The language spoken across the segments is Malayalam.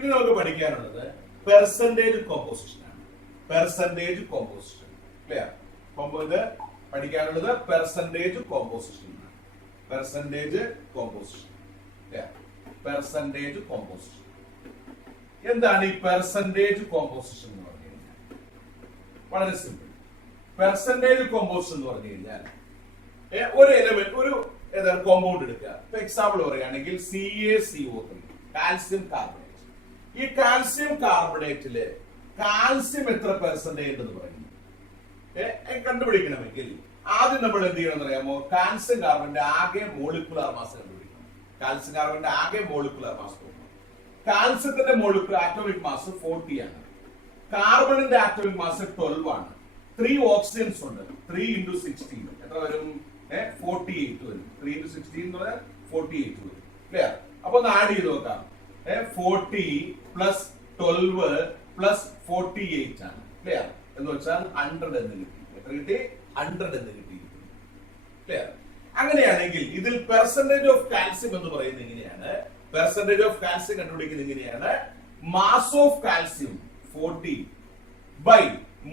ഇനി നമുക്ക് പഠിക്കാനുള്ളത് പെർസെന്റേജ് കോമ്പോസിഷൻ ആണ്. Percentage composition clear? ഇത് പഠിക്കാനുള്ളത് പെർസെന്റേജ് കോമ്പോസിഷൻ ആണ്. Percentage composition percentage composition. എന്താണ് ഈ പെർസെന്റേജ് കോമ്പോസിഷൻ എന്ന് പറഞ്ഞു കഴിഞ്ഞാൽ? വളരെ സിമ്പിൾ. പെർസെന്റേജ് കോമ്പോസിഷൻ എന്ന് പറഞ്ഞു കഴിഞ്ഞാൽ ഒരു എലമെന്റ്, ഒരു ഏതാണ് കോമ്പൗണ്ട് എടുക്കുക. ഇപ്പൊ എക്സാമ്പിൾ പറയുകയാണെങ്കിൽ CaCO3 കാൽസ്യം കാർബണേറ്റ്. ഈ കാൽസ്യം കാർബണേറ്റില് കാൽസ്യം എത്ര പെർസെന്റേജ് എന്ന് പറയുന്നു കണ്ടുപിടിക്കണമെങ്കിൽ ആദ്യം നമ്മൾ എന്ത് ചെയ്യണം അറിയാമോ? കാൽസ്യം കാർബണിന്റെ ആകെ മോളിക്കുലാർ മാസ് കണ്ടുപിടിക്കണം. കാൽസ്യം കാർബണിന്റെ ആകെ മോളിക്കുലാർ മാസ് നോക്കണം. കാൽസ്യത്തിന്റെ മോളിക്കുലാർ ആറ്റോമിക് മാസ് 40 ആണ്. കാർബണിന്റെ ആറ്റോമിക് മാസ് 12 ആണ്. 3 ഓക്സിജൻസ് ഉണ്ട്. 3 into 16 എത്ര വരും? 48 വരും. 3 into 16 എന്ന് പറഞ്ഞാൽ 48 വരും. ക്ലിയർ? അപ്പൊ ഒന്ന് ആഡ് ചെയ്ത് നോക്കാം. 40 പ്ലസ് 12 പ്ലസ് 48 ആണ്. ക്ലിയർ? എന്ന് വെച്ചാൽ 100 എന്ന് കിട്ടി. എത്ര കിട്ടി? 100 എന്ന് കിട്ടി. ക്ലിയർ? അങ്ങനെയാണെങ്കിൽ ഇതിൽ പെർസെന്റേജ് ഓഫ് കാൽസ്യം എന്ന് പറയുന്നത് എങ്ങനെയാണ്? പെർസെന്റേജ് ഓഫ് കാൽസ്യം കണ്ടുപിടിക്കുന്നത് എങ്ങനെയാണ്? Mass of calcium 40 by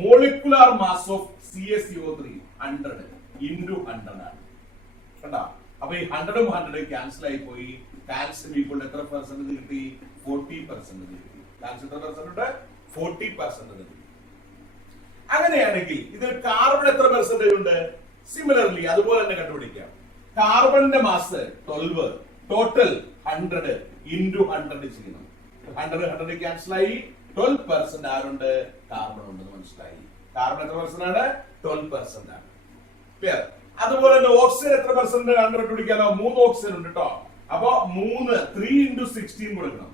molecular mass of CaCO3 100 into 100 ആണ്. കണ്ടോ? അപ്പൊ ഈ 100 ഉം 100 ക്യാൻസൽ ആയി പോയി. കാൽസ്യം ഈക്വൽ എത്ര പെർസെന്റേജ് കിട്ടി? 40% കിട്ടി. കാൽസ്യം എത്ര പെർസെന്റ്? 40% കിട്ടി. അങ്ങനെയാണെങ്കിൽ ഇതിൽ കാർബൺ എത്ര പെർസെന്റേജ് ഉണ്ട്? സിമിലർലി അതുപോലെ തന്നെ കണ്ടുപിടിക്കാം. കാർബണിന്റെ മാസ് 12, ടോട്ടൽ 100 into 100 ചെയ്യണം. 100 ക്യാൻസൽ ആയി. 12% ആരുണ്ട്? കാർബൺ ഉണ്ടെന്ന് മനസ്സിലായി. കാർബൺ എത്ര പെർസെന്റ് ആണ്? 12% ആണ്. ക്ലിയർ? അതുപോലെ തന്നെ ഓക്സിജൻ എത്ര പെർസെന്റ് ആണ് കണ്ടുപിടിക്കാനോ? 3 ഓക്സിജൻ ഉണ്ട് കേട്ടോ. അപ്പൊ 3 into 16 കൊടുക്കണം.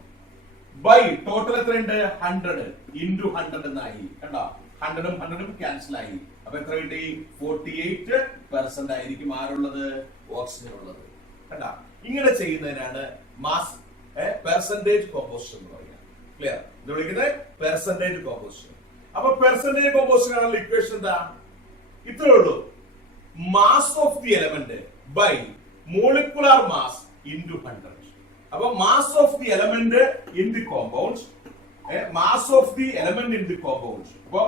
ബൈ ടോട്ടൽ എത്രയുണ്ട്? 100 into 100 എന്നായി. കണ്ടോ? 100 ഉം 100 ഉം ക്യാൻസൽ ആയി. അപ്പൊ എത്ര കിട്ടി? 48% ആയിരിക്കും ആരുള്ളത്? ഓക്സിജൻ ഉള്ളത്. കണ്ടോ? ഇങ്ങനെ ചെയ്യുന്നതിനാണ് മാസ് പെർസെന്റേജ് കോമ്പോസിഷൻ എന്ന് പറയുക. ക്ലിയർ? ഇത് വിളിക്കുന്നത് പെർസെന്റേജ് കോമ്പോസിഷൻ. അപ്പൊ പെർസെന്റേജ് കോമ്പോസിഷൻ ആണല്ലോ ഇക്വേഷൻ എന്താ? ഇത്രേ ഉള്ളൂ. Mass of the element by molecular mass into 100. അപ്പൊ mass of the element in the compound, mass of the element in the compound. അപ്പൊ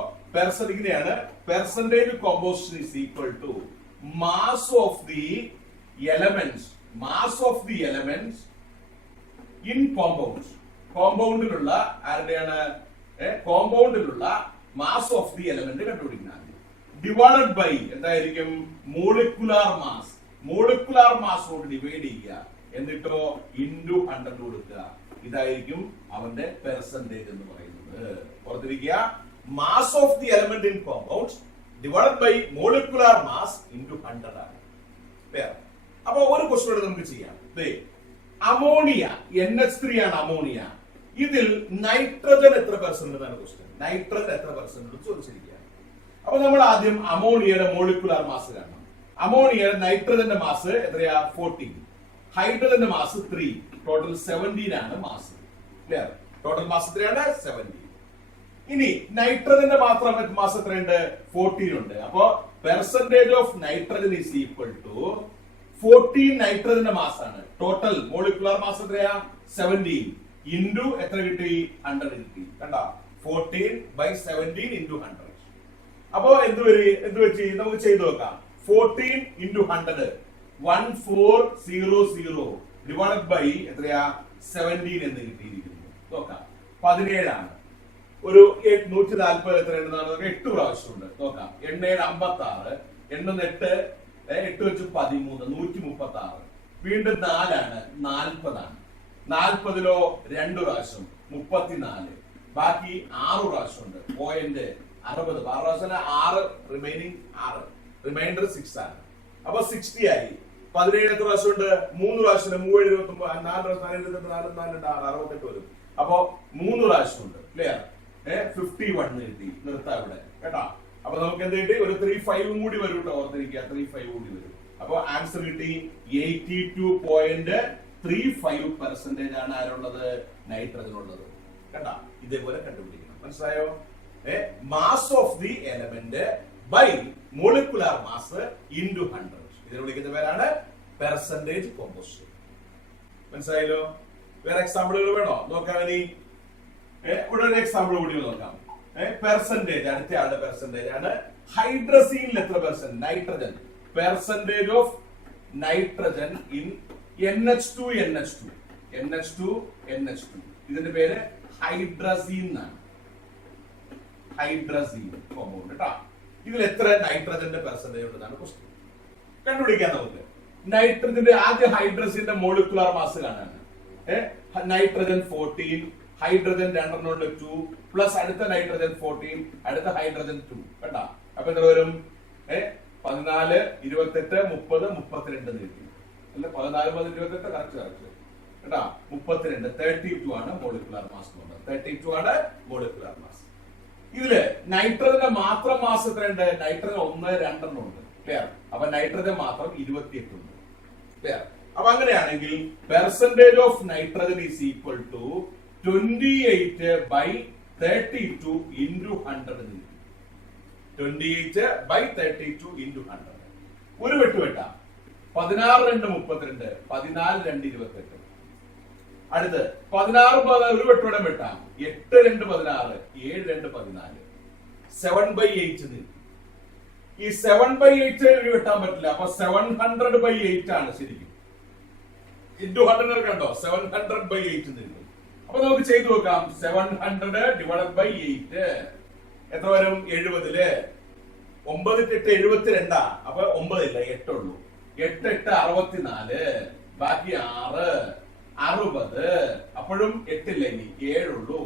ഇങ്ങനെയാണ് percentage composition is equal to mass of the elements, mass of the elements in compound. കോമ്പൗണ്ടിലുള്ള ആരുടെയാണ്? കോമ്പൗണ്ടിലുള്ള മാസ് ഓഫ് ദി എലമെന്റ് കണ്ടുപിടിക്കുന്നത്. ഡിവൈഡഡ് ബൈ എന്തായിരിക്കും? Molecular mass. മോളിക്കുലാർ മാസ് കൊണ്ട് ഡിവൈഡ് ചെയ്യുക. എന്നിട്ടോ ഇൻറ്റു 100 കൊടുക്കുക. ഇതായിരിക്കും അവന്റെ പെർസെന്റേജ് എന്ന് പറയുന്നത്. ഓർത്തിരിക്കുക, mass of the element in compound divided by molecular mass into 100 ആണ്. അപ്പൊ ഒരു ക്വസ്റ്റ്യൻ നമുക്ക് ചെയ്യാം. അമോണിയ NH3 ആണ് അമോണിയ. ഇതിൽ നൈട്രജൻ എത്ര പെർസെന്റ് എന്നാണ് ക്വസ്റ്റ്യൻ. നൈട്രജൻ എത്ര പെർസെന്റ് ചോദിച്ചിരിക്കുക. അപ്പൊ നമ്മൾ ആദ്യം അമോണിയയുടെ മോളിക്കുലാർ മാസ് കാണണം. അമോണിയയുടെ നൈട്രജന്റെ മാസ് എത്രയാ? 14. ഹൈഡ്രജന്റെ മാസ് 3. ടോട്ടൽ 17 ആണ് മാസ്. ക്ലിയർ? ടോട്ടൽ മാസ് എത്രയാണ്? 17. ഇനി നൈട്രജന്റെ മാത്രം മാസ് എത്രയുണ്ട്? 14 ഉണ്ട്. അപ്പോ percentage of nitrogen is equal to 14 നൈട്രജന്റെ മാസ് ആണ്. ടോട്ടൽ മോളിക്കുലാർ മാസ് എത്രയാ? 17 ഇൻറ്റു എത്ര കിട്ടി? 100 കിട്ടി. കണ്ടോ? 14 by 17 into 100. അപ്പോ എന്ത് വെച്ച് നമുക്ക് ചെയ്തു നോക്കാം. 14 into 100 1400 ഡിവൈഡഡ് ബൈ എത്രയാ? 17 എന്ന് കിട്ടിയിരിക്കുന്നു. നോക്കാം. 17 ആണ്. ഒരു 140 എത്രയുണ്ടെന്നാണ്? 8 പ്രാവശ്യം ഉണ്ട്. നോക്കാം. 8 56, 8 വെച്ച് 13, 136. വീണ്ടും 4 ആണ്, 40 ആണ്. 40ലോ 2 പ്രാവശ്യം 34. ബാക്കി 6 പ്രാവശ്യം ഉണ്ട്. 0.60. 6 പ്രാവശ്യം 6 റിമൈനിങ് 6. റിമൈൻഡർ 6 ആണ്. അപ്പൊ 60 ആയി. 17 എത്ര പ്രാവശ്യം ഉണ്ട്? 3 പ്രാവശ്യം. 3 79, 4 68 വരും. അപ്പൊ 3 പ്രാവശ്യം ഉണ്ട്. ക്ലിയർ? 51 കിട്ടി. നിർത്താം ഇവിടെ കേട്ടോ. അപ്പൊ നമുക്ക് എന്ത് കിട്ടി? ഒരു 35 കൂടി വരും കേട്ടോ. ഓർത്തിരിക്കുക, 35 കൂടി വരും. അപ്പൊ ആൻസർ കിട്ടി 82.35% ആണ് ആരുള്ളത്? നൈട്രജൻ ഉള്ളത്. കേട്ടാ? ഇതേപോലെ കണ്ടുപിടിക്കണം. മനസ്സിലായോ? Mass of the element by molecular mass into 100. ഇതിനെ വിളിക്കുന്ന പേരാണ് പെർസെന്റേജ് കോമ്പോസിഷൻ. മനസ്സിലായല്ലോ? വേറെ എക്സാമ്പിളുകൾ വേണോ? നോക്കാം. ഇനി ഇവിടെ ഒരു എക്സാമ്പിൾ കൂടി നോക്കാം. പെർസെന്റേജ്, അടുത്ത ആളുടെ പെർസെന്റേജ് ആണ്. ഹൈഡ്രസീനിൽ എത്ര percent? Nitrogen. Percentage of nitrogen in NH2 NH2 NH2 NH2 ഇതിന്റെ പേര് ഹൈഡ്രസീൻ എന്നാണ്. ഹൈഡ്രസീൻ കോമ്പൗണ്ട് കേട്ടോ. ഇതിൽ എത്ര നൈട്രജന്റെ പെർസെന്റേജ് ഉണ്ടെന്നാണ് ക്വസ്റ്റ്യൻ. കണ്ടുപിടിക്കാൻ നമുക്ക്. നൈട്രജന്റെ ആദ്യ ഹൈഡ്രസീന്റെ മോളിക്കുലാർ മാസ് കാണാനാണ്. നൈട്രജൻ 14, ഹൈഡ്രജൻ 2 2 പ്ലസ് അടുത്ത നൈട്രജൻ 14, അടുത്ത ഹൈഡ്രജൻ 2 കേട്ടാ. അപ്പൊ എന്താ വരും? 14, 28, 30, 32 കിട്ടി. അല്ല 14, 28 കറക്റ്റ് കേട്ടാ. 32, 32 ആണ് മോളിക്കുലാർ മാസ്. 32 ആണ് മോളിക്കുലാർ മാസ്. ഇതില് നൈട്രജന്റെ മാത്രം മാസ് എത്രയുണ്ട്? നൈട്രജൻ 1, 2 ഉണ്ട്. ക്ലിയർ? അപ്പൊ നൈട്രജൻ മാത്രം 28 ഉണ്ട്. ക്ലിയർ? അപ്പൊ അങ്ങനെയാണെങ്കിൽ percentage of nitrogen is equal to 28/32 into 100. 28/32 into 100. ഒരു വെട്ട് വെട്ടാം. 16 2 32, 14 2 28. അടുത്ത് 16 14 ഒരു വെട്ടോടെ വെട്ടാം. 8 2 16, 7 2 14, 7/8. ഈ 7/8 വെട്ടാൻ പറ്റില്ല. അപ്പൊ 700/8 ആണ് ശരിക്കും. ഇൻറ്റു 100 കണ്ടോ? 700/8 കിട്ടും. അപ്പൊ നമുക്ക് ചെയ്തു നോക്കാം. 700 ഡിവൈഡഡ് ബൈ 8 എത്ര വരും? 70. 9 8 72. അപ്പൊ 9 ഇല്ല, 8 ഉള്ളൂ. 8 8 64, ബാക്കി 6 60. അപ്പോഴും 8 ഇല്ല, ഇനി 7 ഉള്ളൂ.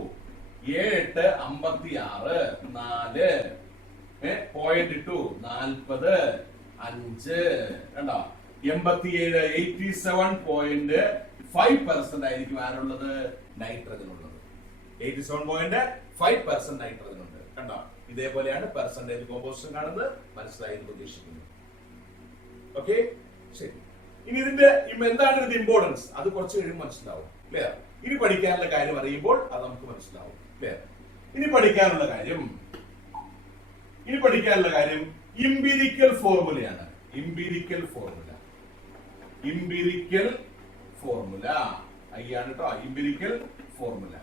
7 8 56, 4 0.2 40 5 കണ്ടോ? 87 87.5% ആയിരിക്കും ആരുള്ളത്? നൈട്രജൻ ഉള്ളത്. 87.5% നൈട്രജൻ ഉണ്ട്. കണ്ടോ? ഇതേപോലെയാണ് പെർസെന്റേജ് കോമ്പോസിഷൻ കാണുന്നത്. മനസ്സിലായി എന്ന് പ്രതീക്ഷിക്കുന്നു. ഓക്കെ, ശരി. ഇനി ഇതിന്റെ എന്താണ് ഇതിന്റെ ഇമ്പോർട്ടൻസ്? അത് കുറച്ച് കഴിയുമ്പോൾ മനസ്സിലാവും. ക്ലിയർ? ഇനി പഠിക്കാനുള്ള കാര്യം അറിയുമ്പോൾ അത് നമുക്ക് മനസ്സിലാവും. ക്ലിയർ? ഇനി പഠിക്കാനുള്ള കാര്യം ഇംപീരിക്കൽ ഫോർമുലയാണ്. ഇംപീരിക്കൽ ഫോർമുല ആണ് കേട്ടോ. ഇംപീരിക്കൽ ഫോർമുല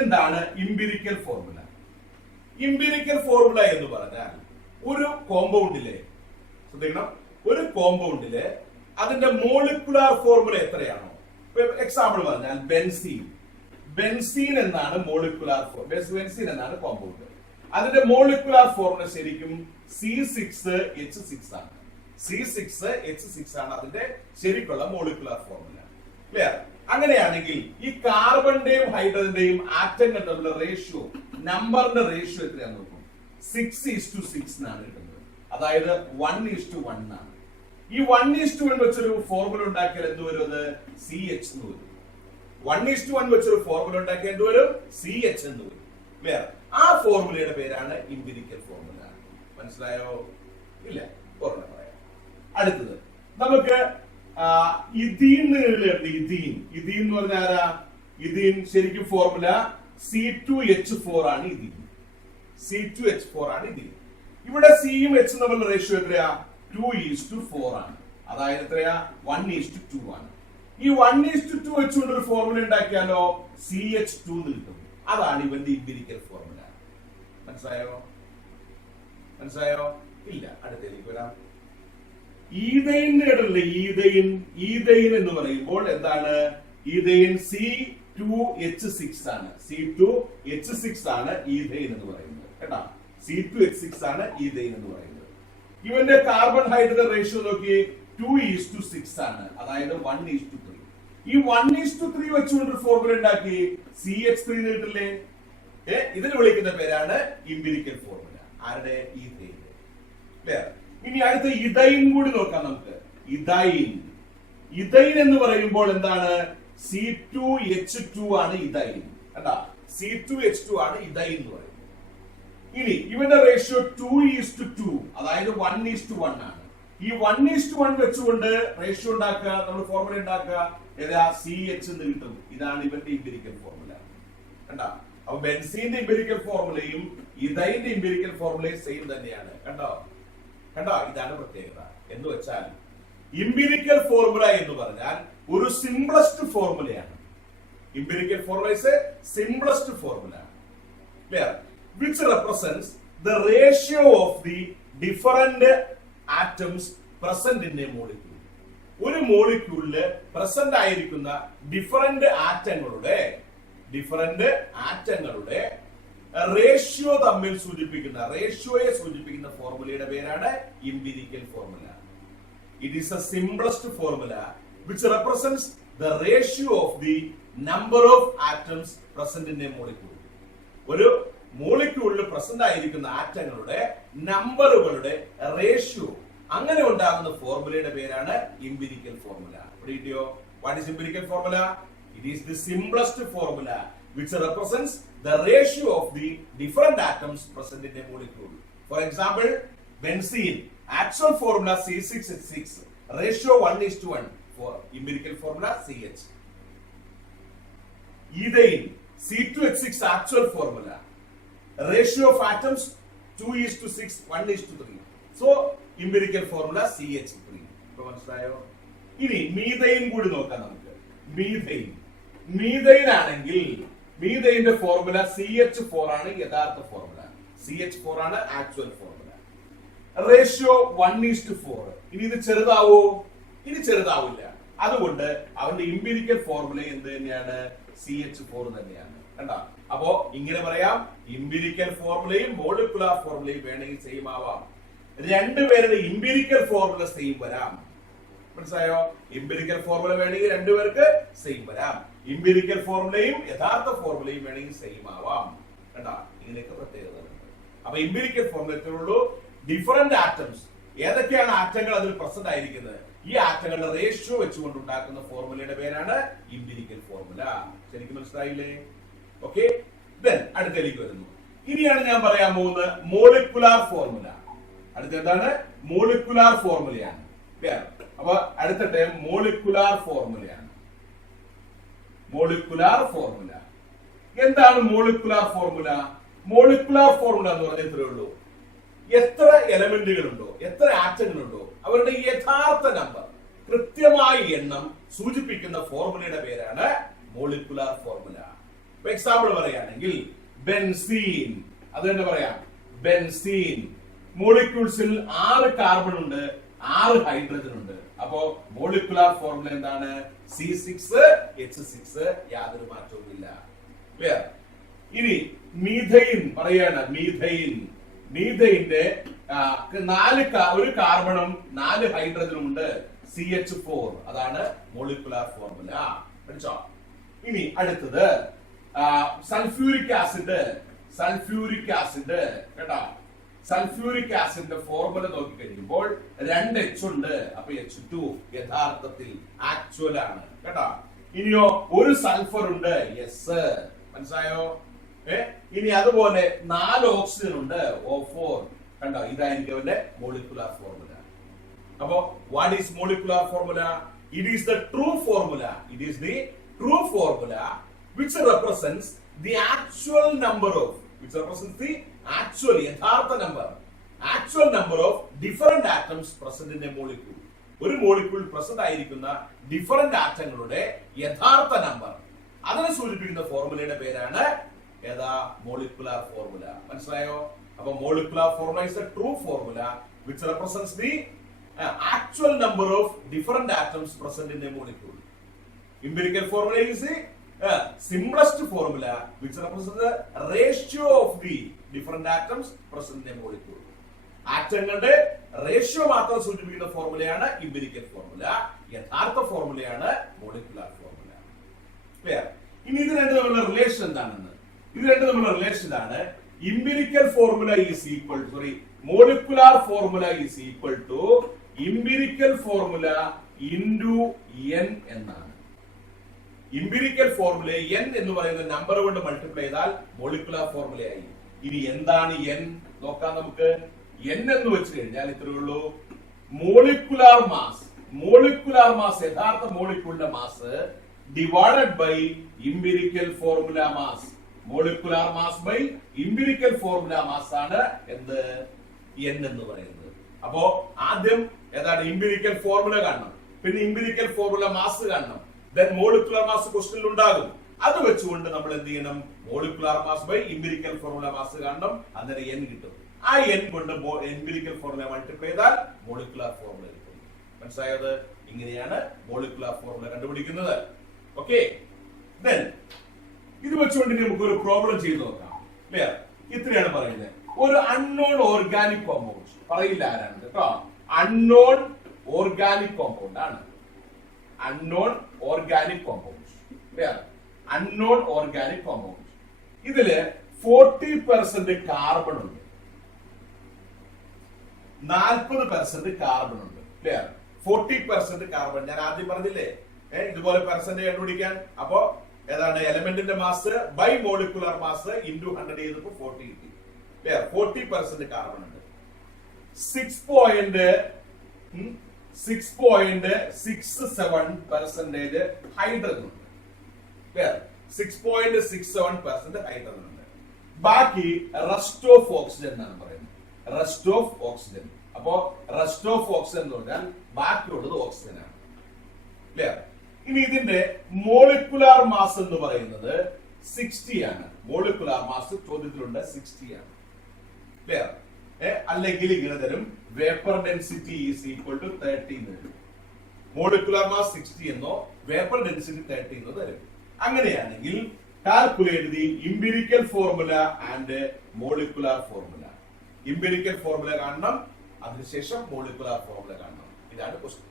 എന്താണ്? ഇംപീരിക്കൽ ഫോർമുല എന്ന് പറഞ്ഞാൽ ഒരു കോമ്പൗണ്ടിലെ, ശ്രദ്ധിക്കണം, ഒരു കോമ്പൗണ്ടിലെ അതിന്റെ മോളിക്കുലാർ ഫോർമുല എത്രയാണോ? എക്സാമ്പിൾ പറഞ്ഞാൽ ബെൻസീൻ എന്നാണ് മോളിക്കുലാർ ഫോർമുല. ബെൻസീൻ എന്നാണ് കോമ്പൗണ്ട്. അതിന്റെ മോളിക്കുലാർ ഫോർമുല ശരിക്കും C6H6 ആണ്. C6H6 ആണ് അതിന്റെ ശരിക്കുള്ള മോളിക്കുലാർ ഫോർമുല. ക്ലിയർ? അങ്ങനെയാണെങ്കിൽ ഈ കാർബണിന്റെയും ഹൈഡ്രജന്റെയും ആറ്റങ്ങൾ തമ്മിലുള്ള റേഷ്യോ, നമ്പറിന്റെ റേഷ്യോ എത്രയാണെന്ന് നോക്കും. 6:6 എന്നാണ് കിട്ടുന്നത്. അതായത് 1:1 ആണ്. ഈ 1:1 വെച്ചൊരു ഫോർമുല ഉണ്ടാക്കിയാൽ എന്ത് വരും? അത് CH എന്ന് വരും. 1:1 വെച്ചൊരു ഫോർമുല ഉണ്ടാക്കിയാൽ എന്ത് വരും? CH എന്ന് വരും. ക്ലിയർ? ആ ഫോർമുലയുടെ പേരാണ് ഇംപീരിക്കൽ ഫോർമുല. മനസ്സിലായോ? ഇല്ല, ഓർമ്മ പറയാം. അടുത്തത് നമുക്ക് ഇഥീൻ എന്ന് പറഞ്ഞാൽ ആരാ? ഇഥീൻ ശരിക്കും ഫോർമുല C2H4 ആണ്. C2H4 ആണ് ഇഥീൻ. ഇവിടെ സിയും എച്ചും തമ്മിലുള്ള റേഷ്യോ എത്രയാ? 2:4 ആണ്. അതായത് എത്രയാ? 1:2 ആണ്. ഈ 1:2 വെച്ചുകൊണ്ട് ഒരു ഫോർമുല ഉണ്ടാക്കിയാലോ CH2 എന്ന് കിട്ടും. അതാണ് ഇവന്റെ ഇംപീരിക്കൽ ഫോർമുല. മനസ്സിലായോ? ഇല്ല. അടുത്തേക്ക് വരാം. ഈഥൈൻ എന്ന് പറയുമ്പോൾ എന്താണ്? ഈഥൈൻ C2H6 ആണ്. C2H6 ആണ് ഈഥൈൻ എന്ന് പറയുന്നത് കേട്ടാ. C2H6 ആണ് ഈഥൈൻ എന്ന് പറയുന്നത്. ഇവന്റെ കാർബൺ ഹൈഡ്രജൻ റേഷ്യോ നോക്കി 2:6 ആണ്. അതായത് 1:3. ഈ 1:3 വെച്ചുകൊണ്ട് ഫോർമുല ഉണ്ടാക്കി CH3 കിട്ടില്ലേ? ഇതിന് വിളിക്കുന്ന പേരാണ് ഇംപീരിക്കൽ ഫോർമുല. ആരുടെ? ഈഥൈൻ. ക്ലിയർ? ഇനി അടുത്ത ഇഥൈൻ കൂടി നോക്കാം നമുക്ക്. ഇഥൈൻ എന്ന് പറയുമ്പോൾ എന്താണ്? C2H2 ആണ് ഇഥൈൻ. കണ്ടാ? C2H2 ആണ് ഇഥൈൻ എന്ന് പറയുന്നത്. ഇനി ഇവന്റെ റേഷ്യോ 2:2, അതായത് 1:1 ആണ്. ഈ 1:1 വെച്ചുകൊണ്ട് റേഷ്യോ ഉണ്ടാക്കുക, നമ്മൾ ഫോർമുല ഉണ്ടാക്കുക. ഏതാ? CH എന്ന് കിട്ടും. ഇതാണ് ഇവന്റെ ഇംപീരിക്കൽ ഫോർമുല. കണ്ടാ? അപ്പൊ ബെൻസീന്റെ ഇംപീരിക്കൽ ഫോർമുലയും ഇഥൈന്റെ ഇംപീരിക്കൽ ഫോർമുലയും സെയിം തന്നെയാണ്. കണ്ടോ? ഇതാണ് പ്രത്യേകത. എന്ന് വെച്ചാൽ ഇംപീരിക്കൽ ഫോർമുല എന്ന് പറഞ്ഞാൽ ഒരു simplest ഫോർമുലയാണ്. Empirical formula is a simplest formula. Clear? Which represents the ratio of the different atoms present in a molecule. ഒരു മോളിക്യൂളില് പ്രസന്റ് ആയിരിക്കുന്ന ഡിഫറന്റ് ആറ്റങ്ങളുടെ റേഷ്യോ തമ്മിൽ സൂചിപ്പിക്കുന്ന റേഷ്യോയെ സൂചിപ്പിക്കുന്ന ഫോർമുലയുടെ പേരാണ് empirical formula. It is A simplest formula which represents the ratio of the number of atoms present in A molecule. ഒരു മോളിക്യൂളിൽ പ്രസന്റ് ആയിരിക്കുന്ന ആറ്റങ്ങളുടെ നമ്പറുകളുടെ റേഷ്യോ അങ്ങനെ ഉണ്ടാകുന്ന ഫോർമുലയുടെ പേരാണ് എംപിരിക്കൽ ഫോർമുല. കിട്ടിയോ? What is empirical formula? It is the simplest formula which represents the ratio of the different atoms present in a molecule. For example, benzene, actual formula C6H6, ratio 1:1 for empirical formula CH. Ethane, C2H6, actual formula, ratio of atoms 2:6, 1:3. So, empirical formula CH3. മനസ്സിലായോ? ഇനി മീഥൈൻ കൂടി നോക്കാം നമുക്ക്. മീഥൈൻ ആണെങ്കിൽ മീഥൈന്റെ ഫോർമുല CH4 ആണ് യഥാർത്ഥ ഫോർമുല. CH4 ആണ് ആക്ച്വൽ ഫോർമുല. റേഷ്യോ 1:4. ഇനി ഇത് ചെറുതാവോ? ഇനി ചെറുതാവില്ല. അതുകൊണ്ട് അവന്റെ എംപിരിക്കൽ ഫോർമുല എന്ത് തന്നെയാണ്? CH4 തന്നെയാണ്. കണ്ടോ? അപ്പോ ഇങ്ങനെ പറയാം, എംപിരിക്കൽ ഫോർമുലയും മോളിക്കുലാർ ഫോർമുലയും വേണമെങ്കിൽ സെയിം ആവാം. രണ്ടുപേരുടെ എംപിരിക്കൽ ഫോർമുല സെയിം വരാം. മനസ്സിലായോ? എംപിരിക്കൽ ഫോർമുല വേണമെങ്കിൽ രണ്ടുപേർക്ക് സെയിം വരാം. എംപിരിക്കൽ ഫോർമുലയും യഥാർത്ഥ ഫോർമുലയും വേണമെങ്കിൽ സെയിം ആവാം. കണ്ടാ? ഇങ്ങനെയൊക്കെ പ്രത്യേകതകളുണ്ട്. അപ്പൊ എംപിരിക്കൽ ഫോർമുലത്തിലുള്ളൂ ഡിഫറന്റ് ആറ്റംസ്. ഏതൊക്കെയാണ് ആറ്റങ്ങൾ അതിൽ പ്രസന്റ് ആയിരിക്കുന്നത്, ഈ ആറ്റങ്ങളുടെ റേഷ്യോ വെച്ചുകൊണ്ട് ഉണ്ടാക്കുന്ന ഫോർമുലയുടെ പേരാണ് എംപിരിക്കൽ ഫോർമുല. ശരിക്കും മനസ്സിലായില്ലേ? ഓക്കെ, ദെൻ അടുത്തേക്ക് വരുന്നു. ഇനിയാണ് ഞാൻ പറയാൻ പോകുന്നത് മോളിക്കുലാർ ഫോർമുല. അടുത്ത എന്താണ്? മോളിക്കുലാർ ഫോർമുലയാണ്. അപ്പൊ അടുത്ത ടൈം മോളിക്കുലാർ ഫോർമുലയാണ്. മോളിക്കുലാർ ഫോർമുല എന്താണ്? മോളിക്കുലാർ ഫോർമുല എന്ന് പറഞ്ഞാൽ ഇത്രയേ ഉള്ളൂ. എത്ര എലമെന്റുകളുണ്ടോ, എത്ര ആറ്റങ്ങളുണ്ടോ, അവരുടെ യഥാർത്ഥ നമ്പർ, കൃത്യമായ എണ്ണം സൂചിപ്പിക്കുന്ന ഫോർമുലയുടെ പേരാണ് മോളിക്കുലാർ ഫോർമുല. ഇപ്പൊ എക്സാമ്പിൾ പറയുകയാണെങ്കിൽ ബെൻസീൻ, അത് തന്നെ പറയാം. ബെൻസീൻ മോളിക്യൂൾസിൽ 6 കാർബൺ ഉണ്ട്, 6 ഹൈഡ്രജൻ ഉണ്ട്. അപ്പോ മോളിക്കുലാർ ഫോർമുല എന്താണ്? C6H6. യാതൊരു മാറ്റവുമില്ല. ക്ലിയർ? ഇനി മീഥൈൻ പറയാണ്. മീഥൈന്റെ ഒരു കാർബണും 4 ഹൈഡ്രജനും ഉണ്ട്, CH4. അതാണ് മോളിക്കുലാർ ഫോർമുല. പഠിച്ചോ? ഇനി അടുത്തത് സൾഫ്യൂരിക് ആസിഡ് കേട്ടോ. സൾഫ്യൂരിക് ആസിഡിന്റെ ഫോർമുല നോക്കിക്കഴിയുമ്പോൾ 2 H ഉണ്ട്. അപ്പൊ H2 യഥാർത്ഥത്തിൽ ആക്ച്വൽ ആണ് കേട്ടോ. ഇനിയോ ഒരു സൾഫർ ഉണ്ട്, യെസ്. മനസ്സിലായോ? ഇനി അതുപോലെ 4 ഓക്സിജൻ ഉണ്ട്, O4. കണ്ടോ? ഇതായിരിക്കും അവന്റെ മോളിക്കുലാർ ഫോർമുല. അപ്പോ what is molecular formula? It is the true formula. which represents the actual number of യഥാർത്ഥ number of different atoms present in a molecule. ഒരു മോളിക്യൂൾ പ്രസന്റ് ആയിരിക്കുന്ന ഡിഫറന്റ് ആറ്റങ്ങളുടെ യഥാർത്ഥ നമ്പർ, അതിനെ സൂചിപ്പിക്കുന്ന ഫോർമുലയുടെ പേരാണ് ഏതാ? Molecular formula. മനസ്സിലായോ? അപ്പൊ molecular formula is a true formula which represents the actual number of different atoms present in a molecule. Empirical formula is the simplest formula which represents the ratio of the different atoms present in a molecule. ആറ്റങ്ങളുടെ റേഷ്യോ മാത്രം സൂചിപ്പിക്കുന്ന ഫോർമുലയാണ് എംപിരിക്കൽ ഫോർമുല. യഥാർത്ഥ ഫോർമുലയാണ് മോളിക്കുലാർ ഫോർമുല. ക്ലിയർ? ഇനി ഇത് രണ്ടും തമ്മിലുള്ള റിലേഷൻ എന്താണെന്ന്? ഇതാണ് empirical formula molecular formula is equal to empirical formula into n എന്നാണ്. എംപിരിക്കൽ ഫോർമുല n എന്ന് പറയുന്ന നമ്പർ കൊണ്ട് മൾട്ടിപ്ലൈ ചെയ്താൽ മോളിക്കുലാർ ഫോർമുലയായി. ഇനി എന്താണ് n നോക്കാം നമുക്ക്. n എന്ന് വെച്ച് കഴിഞ്ഞാൽ ഇത്രയേ ഉള്ളൂ. മോളിക്കുലാർ മാസ് യഥാർത്ഥ മോളിക്യൂളിന്റെ mass divided by empirical formula mass. Molecular mass by empirical formula mass ആണ് എന്ത്? n എന്ന് പറയുന്നത്. അപ്പോ ആദ്യം ഏതാണ്? എംപിരിക്കൽ ഫോർമുല കാണണം, പിന്നെ എംപിരിക്കൽ ഫോർമുല മാസ് കാണണം, then മോളിക്കുലാർ മാസ് ക്വസ്റ്റ്യനിൽ ഉണ്ടാകും. അത് വെച്ചുകൊണ്ട് നമ്മൾ എന്ത് ചെയ്യണം? Molecular mass by empirical formula mass കാണണം. അന്നേരം n കിട്ടും. ആ n കൊണ്ട് എംപിരിക്കൽ ഫോർമുല മൾട്ടിപ്ലൈ ചെയ്താൽ മോളിക്കുലാർ ഫോർമുല കിട്ടും. മനസ്സിലായത്? ഇങ്ങനെയാണ് മോളിക്കുലാർ ഫോർമുല കണ്ടുപിടിക്കുന്നത്. ഓക്കെ, ദെൻ ഇത് വെച്ചുകൊണ്ട് നമുക്ക് ഒരു പ്രോബ്ലം ചെയ്ത് നോക്കാം. ക്ലിയർ? ഇത്രയാണ് പറയുന്നത്. ഒരു അൺനോൺ ഓർഗാനിക് കോമ്പൗണ്ട്, പറയില്ല ആരാണ് കേട്ടോ. അൺനോൺ ഓർഗാനിക് കോമ്പൗണ്ട് ആണ്. Unknown organic compound. Clear? Unknown organic compound. ഇതില് 40% കാർബൺ ഉണ്ട്, 40% കാർബൺ ഉണ്ട്. ക്ലിയർ? 40% കാർബൺ. ഞാൻ ആദ്യം പറഞ്ഞില്ലേ ഇതുപോലെ പെർസെന്റേജ് കണ്ടുപിടിക്കാൻ. അപ്പോ ഏതാണ് എലമെന്റിന്റെ mass by molecular mass into 100 ചെയ്തപ്പോ 40 കിട്ടി. 40% കാർബൺ ഉണ്ട്. 6.67% ഹൈഡ്രജൻ ഉണ്ട്. 6.67% ഹൈഡ്രജൻ ഉണ്ട്. ബാക്കി റെസ്റ്റ് ഓഫ് ഓക്സിജൻ എന്നാണ് പറയുന്നത്. Rest of oxygen. അപ്പോ റെസ്റ്റ് ഓഫ് ഓക്സിജൻ എന്ന് പറഞ്ഞാൽ ബാക്കിയുള്ളത് ഓക്സിജൻ ആണ്. ക്ലിയർ? ഇനി ഇതിന്റെ മോളിക്കുലാർ മാസ് എന്ന് പറയുന്നത് 60 ആണ്. മോളിക്കുലാർ മാസ് ചോദ്യത്തിലുണ്ട് 60 ആണ്. ക്ലിയർ? അല്ലെങ്കിൽ ഇങ്ങനെ തരും, vapour density is equal to 30 എന്ന് തരും. മോളിക്കുലാർ മാസ് 60 എന്നോ വേപ്പർ ഡെൻസിറ്റി 30 എന്നോ തരും. അങ്ങനെയാണെങ്കിൽ calculate the empirical formula and molecular formula. Empirical formula കാണണം, അതിനുശേഷം മോളിക്കുലാർ ഫോർമുല കാണണം. ഇതാണ് ക്വസ്റ്റ്യൻ.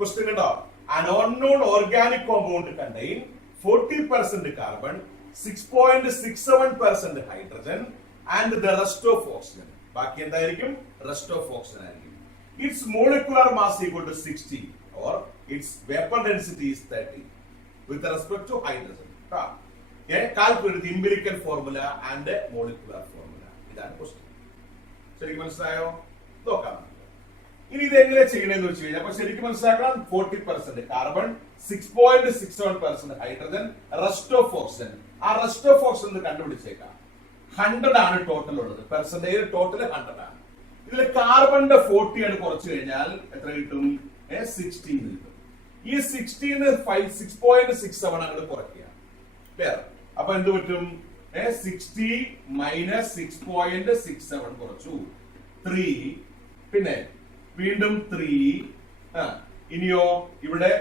ക്വസ്റ്റ്യൻ കണ്ടോ? An unknown organic compound contain 40% carbon, 6.67% hydrogen and the rest of oxygen. ബാക്കി എന്തായിരിക്കും? rest of oxygen ആയിരിക്കും. Its molecular mass equal to 60 or its vapor density is 30 with respect to hydrogen. Calculate the empirical formula and molecular formula. ഇതാണ് ക്വസ്റ്റ്യൻ. ശരിക്കും മനസ്സിലായോ? നോക്കാം. ഇനി ഇത് എങ്ങനെ ചെയ്യണമെന്ന് വെച്ച് കഴിഞ്ഞാൽ അപ്പൊ ശരിക്കും മനസ്സിലാക്കണം. 40% carbon, 6.67% hydrogen, rest of oxygen. ആ റെസ്റ്റ് ഓഫ് ഓക്സിജൻ കണ്ടുപിടിച്ചേക്കാം. 100 ആണ് ടോട്ടൽ ഉള്ളത്. പെർസെന്റേജ് ടോട്ടൽ 100 ആണ്. ഇതിൽ കാർബണിന്റെ 40 ആണ് കുറച്ചു കഴിഞ്ഞാൽ എത്ര കിട്ടും? 16 കിട്ടും. ഈ 16 6.67 അങ്ങോട്ട് കുറയ്ക്കുക. അപ്പൊ എന്ത് പറ്റും? 60 മൈനസ് 6.67 കുറച്ചു 3. പിന്നെ വീണ്ടും 3. ഇനിയോ ഇവിടെ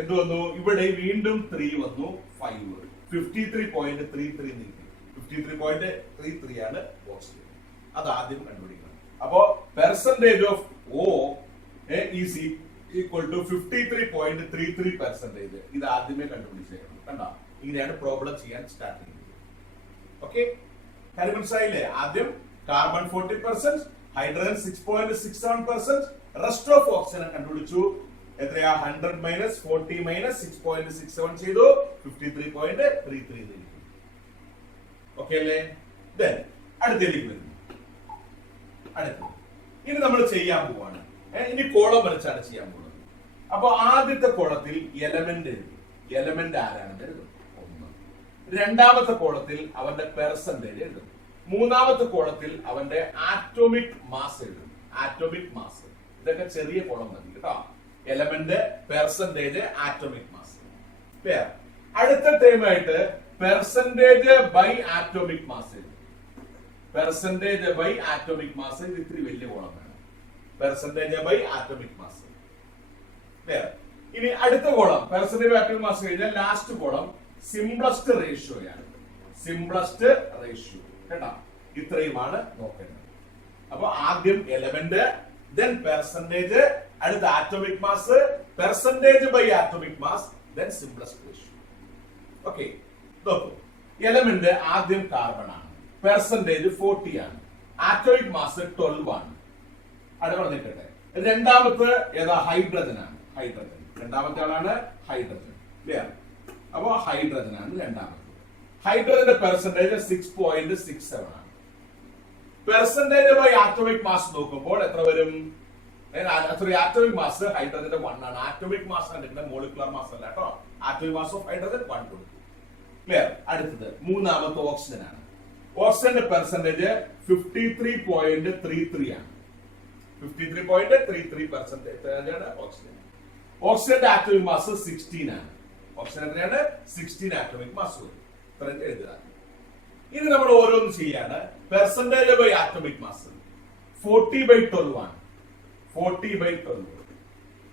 എന്ത് വന്നു? ഇവിടെ വീണ്ടും 3 വന്നു 5. 53.33 നീക്കി. 53.33 ആണ് ഓക്സിജൻ. അത് ആദ്യം കണ്ടുപിടിക്കണം. അപ്പോ percentage of O is equal to 53.33%. ഇത് ആദ്യമേ കണ്ടുപിടിച്ചേക്കണം. കണ്ടോ? ഇങ്ങനെയാണ് പ്രോബ്ലം ചെയ്യാൻ സ്റ്റാർട്ട് ചെയ്യുന്നത്. ഓക്കെ, കാര്യം മനസ്സിലായില്ലേ? ആദ്യം carbon 40%, hydrogen 6.67%, rest of oxygen കണ്ടുപിടിച്ചു. എത്രയാ? 100 മൈനസ് 40 മൈനസ് 6.67 ചെയ്തു 53.33. ഓക്കെ അല്ലേ? ദെൻ അടുത്തേക്ക് വരുന്നു. ഇനി നമ്മൾ ചെയ്യാൻ പോവാണ്. ഇനി കോളം വരച്ചാണ് ചെയ്യാൻ പോകുന്നത്. അപ്പൊ ആദ്യത്തെ കോളത്തിൽ എലമെന്റ് എഴുതും. എലമെന്റ് ആരാണെന്ന് എഴുതും 1. രണ്ടാമത്തെ കോളത്തിൽ അവന്റെ പെർസെന്റേജ് എഴുതും. മൂന്നാമത്തെ കോളത്തിൽ അവന്റെ ആറ്റോമിക് മാസ് എഴുതും. Atomic mass. ഇതൊക്കെ ചെറിയ കോളം മതി കേട്ടോ. Element, percentage, atomic mass. അടുത്ത ടൈമായിട്ട് പെർസെന്റേജ് ബൈ ആറ്റോമിക് മാസ് എഴുതും. Percentage by atomic mass. ഇത് ഇത്തിരി വലിയ കോളം വേണം. Percentage by atomic mass. ഇനി അടുത്ത കോളം പെർസെന്റേജ് ആറ്റോമിക് മാസ് കഴിഞ്ഞാൽ ലാസ്റ്റ് കോളം സിംപ്ലസ്റ്റ് റേഷ്യോയാണ്. സിംപ്ലസ്റ്റ് റേഷ്യോ കേട്ടോ. ഇത്രയുമാണ് നോക്കേണ്ടത്. അപ്പൊ ആദ്യം എലമെന്റ്, ദെൻ പെർസെന്റേജ്, അടുത്ത atomic mass, percentage by atomic mass, then simplest ratio. Okay, നോക്കൂ. എലമെന്റ് ആദ്യം കാർബൺ ആണ്, പെർസെന്റേജ് 40 ആണ്, ആറ്റോമിക് മാസ് 12 ആണ്. അടുത്ത നിൽക്കട്ടെ. രണ്ടാമത്തെ ഏതാ? ഹൈഡ്രജൻ ആണ്. ഹൈഡ്രജൻ രണ്ടാമത്തെ ആളാണ് ഹൈഡ്രജൻ. ക്ലിയർ? അപ്പൊ ഹൈഡ്രജൻ ആണ് രണ്ടാമത്തെ. ഹൈഡ്രജന്റെ പെർസെന്റേജ് 6.67 ആണ്. പെർസെന്റേജ് ബൈ ആറ്റോമിക് മാസ് നോക്കുമ്പോൾ എത്ര വരും? സോറി, ആറ്റോമിക് മാസ് ഹൈഡ്രജന്റെ 1 ആണ്. ആറ്റോമിക് മാസ് കണ്ടിട്ടുണ്ട്, മോളിക്കുലർ മാസ് അല്ല കേട്ടോ. ആറ്റോമിക് മാസ് ഓഫ് ഹൈഡ്രജൻ 1 കൊടുക്കും. ക്ലിയർ? അടുത്തത് മൂന്നാമത്തെ ഓക്സിജൻ ആണ്. ഓക്സിജന്റെ പെർസെന്റേജ് 53.33 ആണ്. 53.33% ഓക്സിജൻ. ഓക്സിജന്റെ ആറ്റോമിക് മാസ് 16 ആണ്. ഓപ്ഷൻ എത്രയാണ്? 16 ആറ്റോമിക് മാസ് വരും. ഇത്രയും എഴുതുക. ഇനി നമ്മൾ ഓരോന്ന് ചെയ്യാണ്. പെർസെന്റേജ് ബൈ ആറ്റോമിക് മാസ് 40/12 ആണ്. 40/12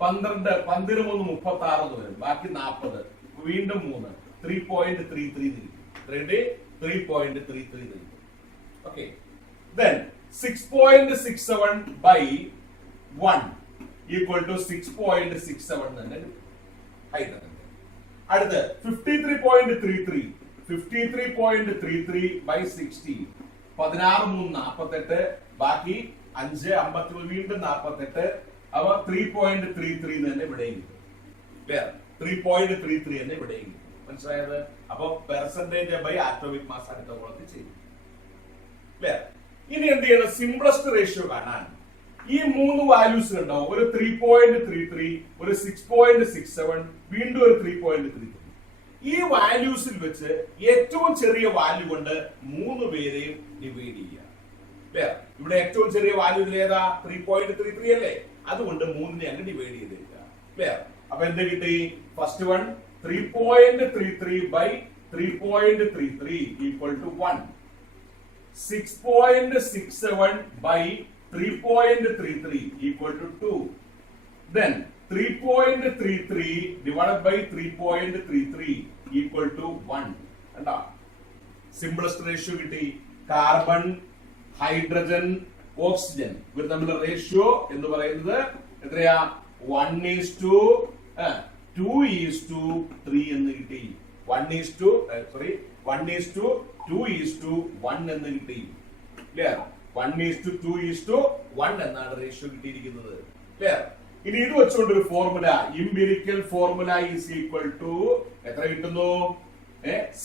12 3 36 വരും. ബാക്കി 40, വീണ്ടും 3 3.33 ready 3.33. Okay, then 6.67/1 equal to 6.67 തന്നെ ഹൈഡ്രജൻ. അടുത്ത് 53.33 53.33/60 16 3 48, ബാക്കി 5 53 വീണ്ടും 48, അവ 3.33 തന്നെ ഇവിടെയും കിട്ടും. 3.33 തന്നെ ഇവിടെയും കിട്ടും. മനസ്സിലായത്? അപ്പൊ പെർസെന്റേജ് ബൈ ആറ്റോമിക് മാസ് അടുത്ത കോളത്തിൽ ചെയ്യും. ഇനി എന്ത് ചെയ്യണം? സിംപ്ലസ്റ്റ് റേഷ്യോ കാണാൻ ഈ 3 വാല്യൂസ് ഉണ്ടാവും. ഒരു 3.33, ഒരു 6.67, വീണ്ടും ഒരു 3.33. ഈ വാല്യൂസിൽ വെച്ച് ഏറ്റവും ചെറിയ വാല്യൂ കൊണ്ട് 3 പേരെയും ഡിവൈഡ് ചെയ്യുക. ഇവിടെ ഏറ്റവും ചെറിയ വാല്യൂ ഏതാ? 3.33 അല്ലേ? അതുകൊണ്ട് 3നെ അങ്ങ് ഡിവൈഡ് ചെയ്തിരിക്കുക. അപ്പൊ എന്ത് കിട്ടി? First one 3.33/3.33 equal to 1. 6.67/3.33 equal to 2. Then 3.33 divided by 3.33 equal to 1. കണ്ടോ? സിംപ്ലസ്റ്റ് റേഷ്യോ കിട്ടി. കാർബൺ, ഹൈഡ്രജൻ, ഓക്സിജൻ ഇവർ തമ്മിലുള്ള റേഷ്യോ എന്ന് പറയുന്നത് എത്രയാ? 1:2:3 എന്ന് കിട്ടി. 1:2:1 എന്ന് കിട്ടി. 1:2:1 എന്നാണ് റേഷ്യോ കിട്ടിയിരിക്കുന്നത്. ഇനി ഇത് വെച്ചുകൊണ്ടൊരു formula, empirical formula is equal to എത്ര കിട്ടുന്നു?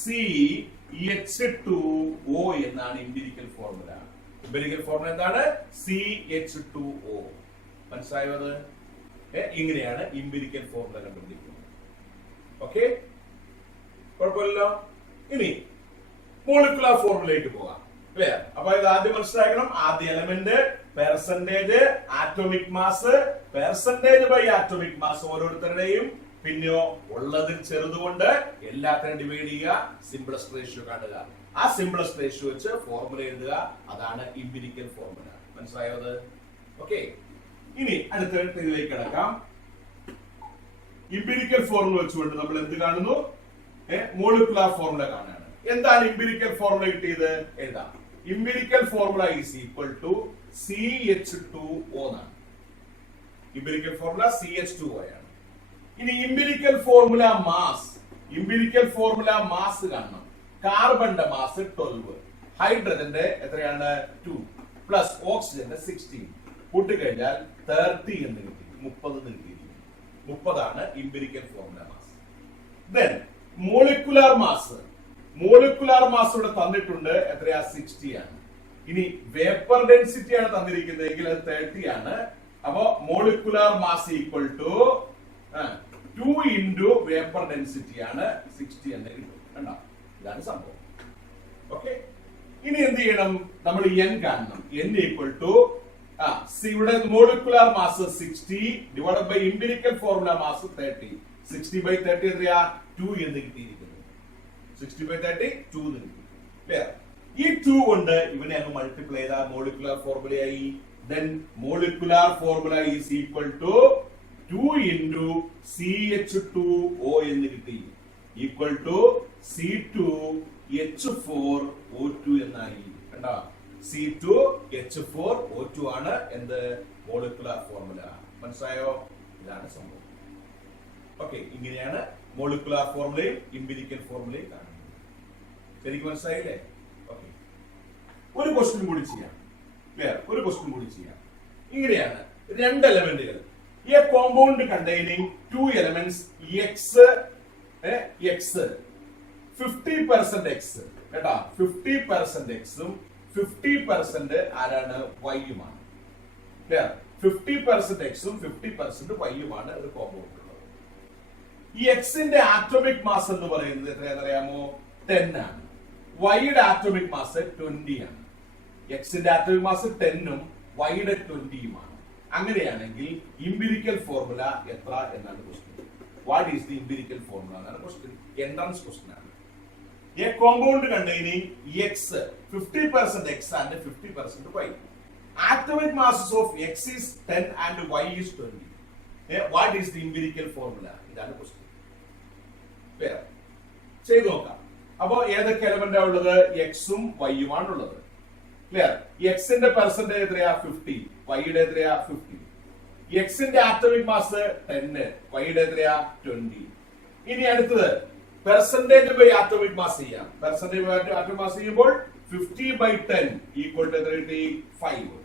CH2O എന്നാണ് ഇംപിരിക്കൽ ഫോർമുല. ഇംപിരിക്കൽ ഫോർമുല എന്താണ്? CH2O. മനസ്സിലായോ? അത് ഇങ്ങനെയാണ് ഇംപിരിക്കൽ ഫോർമുല കണ്ടുപിടിക്കുന്നത്. ഓക്കെ, കുഴപ്പമില്ലല്ലോ. ഇനി മോളിക്കുലർ ഫോർമുലയിലേക്ക് പോകാം. ക്ലിയർ? അപ്പൊ ഇത് ആദ്യം മനസ്സിലാക്കണം. ആദ്യ element percentage atomic mass, percentage by atomic mass ഓരോരുത്തരുടെയും, പിന്നെയോ ഉള്ളതിൽ ചെറുതുകൊണ്ട് എല്ലാത്തിനും ഡിവൈഡ് ചെയ്യുക, സിംപ്ലസ്റ്റ് റേഷ്യോ കാണുക. ആ സിംപ്ലസ്റ്റ് റേഷ്യോ വെച്ച് ഫോർമുല എഴുതുക. അതാണ് ഇംപിരിക്കൽ ഫോർമുല. മനസ്സിലായോ? അത് ഓക്കെ. ഇനി അടുത്ത ഇതിലേക്ക് കിടക്കാം. ഇംപിരിക്കൽ ഫോർമുല വെച്ചുകൊണ്ട് നമ്മൾ എന്ത് കാണുന്നു? മോളിക്കുലർ ഫോർമുല കാണുകയാണ്. എന്താണ് ഇംപിരിക്കൽ ഫോർമുല കിട്ടിയത്? എഴുതാം. Empirical formula is equal to CH2O എന്നാണ്. ഇംപിരിക്കൽ ഫോർമുല CH2O ആണ്. ഇനി empirical formula mass, empirical formula mass കാണണം. കാർബണിന്റെ മാസ് 12, ഹൈഡ്രജന്റെ എത്രയാണ്? 2, പ്ലസ് ഓക്സിജന്റെ 16 കൂട്ടിക്കഴിഞ്ഞാൽ 30 എന്ന് കിട്ടി. 30 എന്ന് കിട്ടിയിരിക്കുന്നു. 30 ആണ് empirical formula mass. Then molecular mass, molecular mass ഇവിടെ തന്നിട്ടുണ്ട്. എത്രയാ? 60 ആണ്. ഇനി വേപ്പർ ഡെൻസിറ്റി ആണ് തന്നിരിക്കുന്നതെങ്കിൽ അത് 30 ആണ്. അപ്പൊ molecular mass equal to 2 into vapour density ആണ് 60 എന്ന് കിട്ടും. കണ്ടോ? ഇതാണ് സംഭവം. ഓക്കെ. ഇനി എന്ത് ചെയ്യണം? നമ്മൾ n കാണണം. n ഈക്വൽ ടു ഇവിടെ molecular mass 60 divided by empirical formula mass 30. 60/30 എത്രയാ? 2 എന്ന് കിട്ടിയിരിക്കുന്നു. 60/30 2 എന്ന് കിട്ടി. ക്ലിയർ? ഈ 2 കൊണ്ട് ഇവനെ അങ്ങ് മൾട്ടിപ്ലൈ ചെയ്താൽ molecular ഫോർമുലയായി. Then molecular formula is equal to 2 into CH2O എന്ന് കിട്ടി, equal to C2H4O2 എന്നായി. കണ്ടോ? C2H4O2 ആണ് എന്ത്? Molecular formula. മനസ്സിലായോ? ഇതാണ് സംഭവം. ഓക്കെ, ഇങ്ങനെയാണ് മോളിക്കുലർ ഫോർമുലയും ഇംപിരിക്കൽ ഫോർമുലയും കാണുന്നത്. ശരിക്കും മനസ്സിലായില്ലേ? ഓക്കെ, ഒരു ക്വസ്റ്റ്യൻ കൂടി ചെയ്യാം. ക്ലിയർ? ഒരു ക്വസ്റ്റ്യൻ കൂടി ചെയ്യാം. ഇങ്ങനെയാണ് രണ്ട് എലമെന്റുകൾ. A compound containing 2 elements X 50% X കേട്ടാ, 50% X ഉം 50% ആരാണ്? Y യുമാണ്. ക്ലിയർ? 50% X ഉം 50% Y യുമാണ് ഒരു കോമ്പൗണ്ട് ഉള്ളത്. ഈ X ന്റെ ആറ്റോമിക് മാസ് എന്ന് പറയുന്നത് എത്രയാണെന്ന് അറിയാമോ? 10 ആണ്. Y യുടെ ആറ്റോമിക് മാസ് 20 ആണ്. X ന്റെ ആറ്റോമിക് മാസ് 10 ഉം Y യുടെ 20 യുമാണ്. അങ്ങനെയാണെങ്കിൽ ഇംപിരിക്കൽ ഫോർമുല എത്ര എന്നാണ് question. What is the empirical formula എന്നാണ് ക്വസ്റ്റ്യൻ. എൻട്രൻസ് ക്വസ്റ്റ്യൻ ആണ്. A compound containing X, 50% X and 50% Y. Atomic masses of X is 10 and Y is 20. What is the empirical formula? ഇതാണ് ക്വസ്റ്റ്യൻ. ക്ലിയർ ചെയ്ത് നോക്കാം. അപ്പോ ഏതൊക്കെ എലമെന്റ് ഉള്ളത്? എക്സും വൈയും ആണുള്ളത്. ക്ലിയർ. എക്സിന്റെ പെർസെന്റേജ് എത്രയാ? 50. വൈയുടെ എത്രയാ? 50. എക്സിന്റെ ആറ്റോമിക് മാസ് 10, വൈയുടെ എത്രയാ? 20. ഇനി അടുത്തത് പെർസെന്റേജ് ബൈ ആറ്റോമിക് മാസ് ചെയ്യാം. പെർസെന്റേജ് ബൈ ആറ്റോമിക് മാസ് ചെയ്യുമ്പോൾ 50/10 ഈക്വൽ ടു എത്ര കിട്ടി? 5.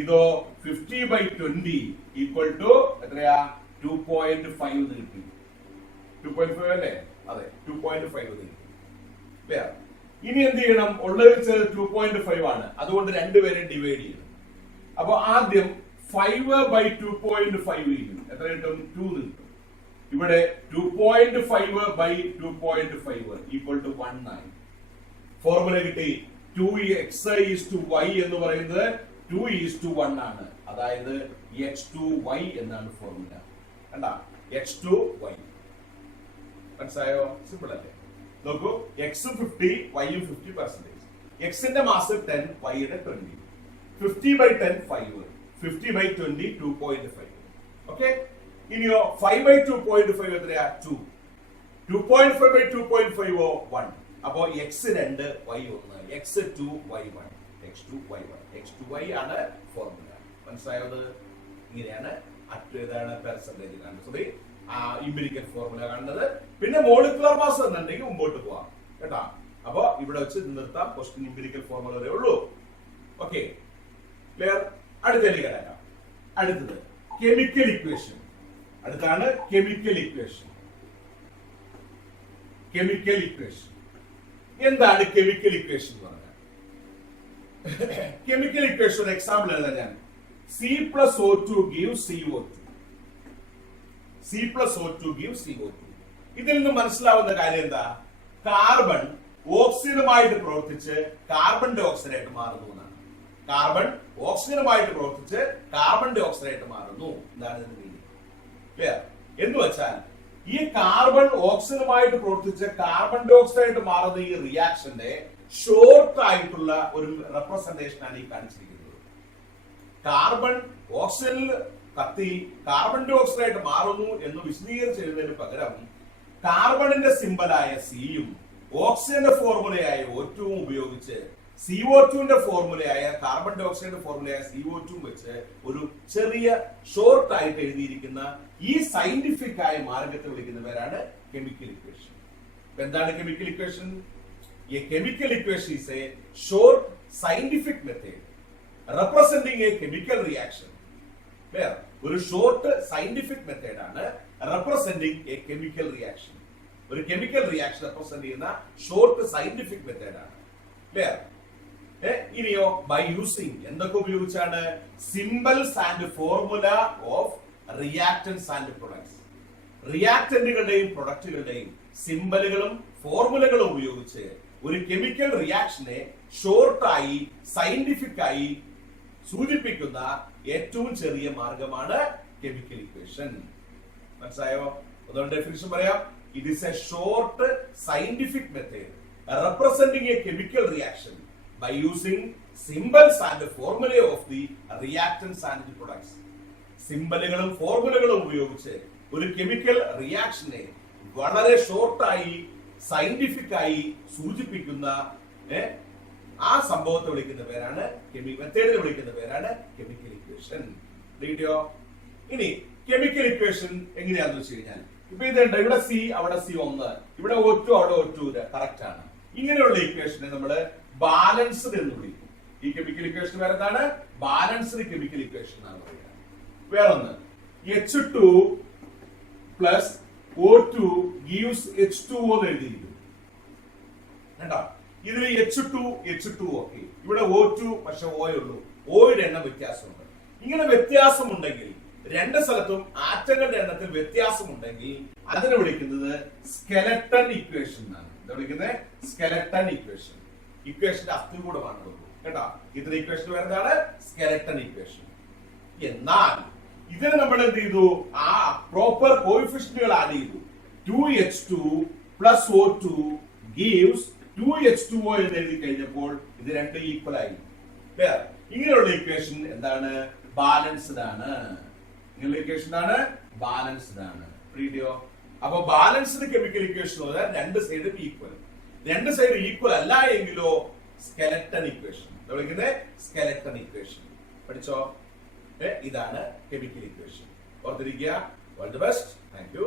ഇതോ 50/20 ഈക്വൽ ടു എത്രയാ? 2.5 കിട്ടി. 2.5 അല്ലേ? അതെ, 2.5 കിട്ടി. ക്ലിയർ. ഇനി എന്ത് ചെയ്യണം? ഉള്ളത് 2.5 ആണ്. അതുകൊണ്ട് രണ്ടുപേരെ ഡിവൈഡ് ചെയ്യണം. അപ്പൊ ആദ്യം 5/2.5 ചെയ്യും. എത്ര കിട്ടും? 2 കിട്ടും. ഇവിടെ 2.5/2.5 ഈക്വൽ ടു 1 ആയി. ഫോർമുല കിട്ടി. 2x/y എന്ന് പറയുന്നത് 2:1 ആണ്. അതായത് x2y എന്നാണ് ഫോർമുല. കണ്ടാ? x2y. മനസ്സിലായോ? സിമ്പിൾ അല്ലേ? നോക്കൂ, x 50, y 50%. എക്സിന്റെ മാസ് 10, വൈയുടെ 20. 50/10 5, 50/20 2.5. ഓക്കെ. ഇനിയോ 5/2.5 എത്രയാ? 2. 2.5/2.5 1. അപ്പോ x 2, y 1, x2 y 1, x2 y 1, x2y ആണ് ഫോർമുല. മനസ്സിലായത്? ഇങ്ങനെയാണ് ഏതാണ് പെർസെന്റേജ് കാണുന്നത്, എംപിരിക്കൽ ഫോർമുല കാണുന്നത്. പിന്നെ മോളിക്കുലർ മാസ് എന്നുണ്ടെങ്കിൽ മുമ്പോട്ട് പോവാം കേട്ടാ. അപ്പൊ ഇവിടെ വെച്ച് നിർത്താം. ക്വസ്റ്റ്യൻ എംപിരിക്കൽ ഫോർമുല വരെ ഉള്ളൂ. Okay, clear. അടുത്തേക്ക് കിടക്കാം. അടുത്തത് കെമിക്കൽ ഇക്വേഷൻ. അടുത്താണ് കെമിക്കൽ ഇക്വേഷൻ. കെമിക്കൽ ഇക്വേഷൻ എന്താണ്? കെമിക്കൽ ഇക്വേഷൻ എന്ന് പറഞ്ഞാൽ കെമിക്കൽ ഇക്വേഷൻ ഒരു എക്സാമ്പിൾ എഴുതാൻ ഞാൻ. C+O2 gives CO2. C+O2 gives CO2. ഇതിൽ നിന്ന് മനസ്സിലാവുന്ന കാര്യം എന്താ? കാർബൺ ഓക്സിജനുമായിട്ട് പ്രവർത്തിച്ച് കാർബൺ ഡൈ ഓക്സൈഡ് ആയിട്ട് മാറുന്നു എന്നാണ്. കാർബൺ ഓക്സിജനുമായിട്ട് പ്രവർത്തിച്ച് കാർബൺ ഡൈ ഓക്സൈഡ് ആയിട്ട് മാറുന്നു. എന്താണ് ഇതിന്റെ മീനിങ്? ക്ലിയർ? എന്ന് വെച്ചാൽ ഈ കാർബൺ ഓക്സിജനുമായിട്ട് പ്രവർത്തിച്ച് കാർബൺ ഡൈ ഓക്സൈഡ് ആയിട്ട് മാറുന്ന ഈ റിയാക്ഷന്റെ ഷോർട്ട് ആയിട്ടുള്ള ഒരു റെപ്രസെന്റേഷൻ ആണ് ഈ കാണിച്ചിരിക്കുന്നത്. കാർബൺ ഓക്സിജനിൽ കത്തി കാർബൺ ഡൈ ഓക്സൈഡ് ആയിട്ട് മാറുന്നു എന്ന് വിശദീകരിച്ച് എഴുതുന്നതിന് പകരം കാർബണിന്റെ സിമ്പലായ സിയും ഓക്സിജന്റെ ഫോർമുലയായ O2 ഉപയോഗിച്ച് CO2ന്റെ ഫോർമുലയായ കാർബൺ ഡൈ ഓക്സൈഡിന്റെ ഫോർമുലയായ CO2 വെച്ച് ഒരു ചെറിയ ഷോർട്ട് ആയിട്ട് എഴുതിയിരിക്കുന്ന ഈ സയന്റിഫിക് ആയ മാർഗത്തെ വിളിക്കുന്ന പേരാണ് കെമിക്കൽ ഇക്വേഷൻ. എന്താണ് chemical equation? A chemical equation is a short scientific method representing a chemical reaction. Clear? ഒരു ഷോർട്ട് സയന്റിഫിക് മെത്തേഡ് ആണ് representing a chemical reaction. ഒരു കെമിക്കൽ റിയാക്ഷൻ റെപ്രസെന്റ് ചെയ്യുന്ന ഷോർട്ട് സയന്റിഫിക് മെത്തേഡ് ആണ്. ക്ലിയർ? ഇനിയോ ബൈ യൂസിങ് എന്തൊക്കെ ഉപയോഗിച്ചാണ്? Symbols and formula of reactants and products. റിയാക്ടന്റുകളുടെയും പ്രൊഡക്റ്റുകളുടെയും സിംബലുകളും ഫോർമുലകളും ഉപയോഗിച്ച് ഒരു കെമിക്കൽ റിയാക്ഷനെ ഷോർട്ടായി സയന്റിഫിക് ആയി സൂചിപ്പിക്കുന്ന ഏറ്റവും ചെറിയ മാർഗമാണ് കെമിക്കൽ ഇക്വേഷൻ. മനസ്സിലായോ? അതുകൊണ്ട് ഡെഫിനിഷൻ പറയാം. It is A short scientific method representing a chemical reaction by using symbols and formulae of the reactants and the products. സിംബലുകളും ഫോർമുലകളും ഉപയോഗിച്ച് ഒരു കെമിക്കൽ റിയാക്ഷനെ വളരെ ഷോർട്ടായി സയന്റിഫിക് ആയി സൂചിപ്പിക്കുന്ന ആ സംഭവത്തെ വിളിക്കുന്ന പേരാണ് മെത്തേഡിനെ വിളിക്കുന്ന പേരാണ് കെമിക്കൽ ഇക്വേഷൻ. ഇനി കെമിക്കൽ ഇക്വേഷൻ എങ്ങനെയാണെന്ന് വെച്ച് കഴിഞ്ഞാൽ ഇപ്പൊ ഇതുണ്ട്. ഇവിടെ സി, അവിടെ സി 1, ഇവിടെ O2, അവിടെ O2 കറക്റ്റ് ആണ്. ഇങ്ങനെയുള്ള ഇക്വേഷനെ നമ്മള് ബാലൻസ്ഡ് എന്ന് വിളിക്കും. ഈ കെമിക്കൽ ഇക്വേഷൻ വേറെ എന്താണ്? ബാലൻസ്ഡ് കെമിക്കൽ ഇക്വേഷൻ എന്നാണ് പറയുന്നത്. വേറൊന്ന് H2 plus O2 gives H2O എന്ന് എഴുതിയിരിക്കും. കേട്ടോ? ഇതിൽ H2 ഓക്കെ, ഇവിടെ O2 പക്ഷെ O ഉള്ളൂ. ഓയുടെ എണ്ണം വ്യത്യാസമുണ്ട്. ഇങ്ങനെ വ്യത്യാസമുണ്ടെങ്കിൽ രണ്ട് സ്ഥലത്തും ആറ്റങ്ങളുടെ എണ്ണത്തിൽ വ്യത്യാസമുണ്ടെങ്കിൽ അതിനെ വിളിക്കുന്നത് സ്കെലട്ടൺ ഇക്വേഷൻ എന്നാണ്. എന്താ വിളിക്കുന്നത്? Skeleton equation. ഇക്വേഷന്റെ അസ്ഥികൂടമാണ് കേട്ടോ. ഇത്ര ഇക്വേഷൻ വരുന്നതാണ് സ്കെലട്ടൺ ഇക്വേഷൻ. എന്നാൽ ഇതിന് നമ്മൾ എന്ത് ചെയ്തു? ആ പ്രോപ്പർ കോയിഫിഷ്യന്റുകൾ ആഡ് ചെയ്തു. 2H2 plus O2 gives 2H2O എന്ന് എഴുതി കഴിഞ്ഞപ്പോൾ ഇത് രണ്ട് ഈക്വൽ ആയി. ഇങ്ങനെയുള്ള ഇക്വേഷൻ എന്താണ്? ബാലൻസ്ഡ് ആണ്. ഇങ്ങനെയുള്ള ഇക്വേഷൻ ആണ് ബാലൻസ്ഡ് ആണ്. പ്രീഡിയോ അപ്പൊ ബാലൻസ്ഡ് കെമിക്കൽ ഇക്വേഷൻ രണ്ട് സൈഡും ഈക്വൽ. രണ്ട് സൈഡ് ഈക്വൽ അല്ല എങ്കിലോ സ്കെലറ്റൺ ഇക്വേഷൻ. സ്കെലറ്റൺ ഇക്വേഷൻ പഠിച്ചോ? ഇതാണ് കെമിക്കൽ ഇക്വേഷൻ. ഓർത്തിരിക്കുക. All the best. Thank you.